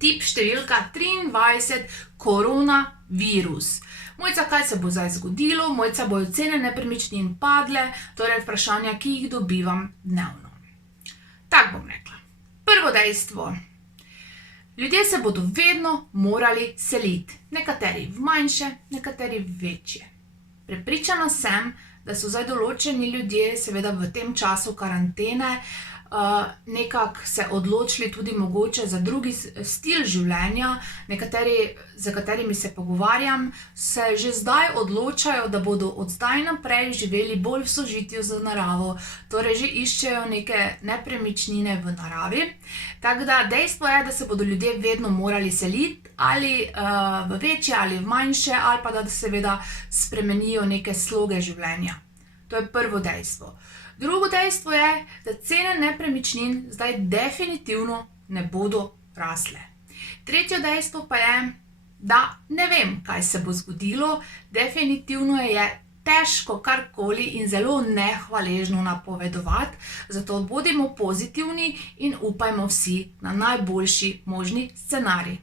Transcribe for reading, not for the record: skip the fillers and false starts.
Tip številka 23, koronavirus. Mojca, kaj se bo zdaj zgodilo? Mojca, bojo cene nepremičnin padle, torej vprašanja, ki jih dobivam dnevno. Tak bom rekla. Prvo dejstvo. Ljudje se bodo vedno morali seliti. Nekateri v manjše, nekateri v večje. Prepričana sem, da so zdaj določeni ljudje, seveda v tem času karantene, nekako se odločili tudi mogoče za drugi stil življenja. Nekateri, za katerimi se pogovarjam, se že zdaj odločajo, da bodo od zdaj naprej živeli bolj v sožitju z naravo, torej že iščejo neke nepremičnine v naravi. Tako da dejstvo je, da se bodo ljudje vedno morali seliti, ali v večje ali v manjše, ali pa da seveda spremenijo neke sloge življenja. To je prvo dejstvo. Drugo dejstvo je, da cene nepremičnin zdaj definitivno ne bodo rasle. Tretje dejstvo pa je, da ne vem, kaj se bo zgodilo. Definitivno je težko karkoli in zelo nehvaležno napovedovati, zato bodimo pozitivni in upajmo vsi na najboljši možni scenarij.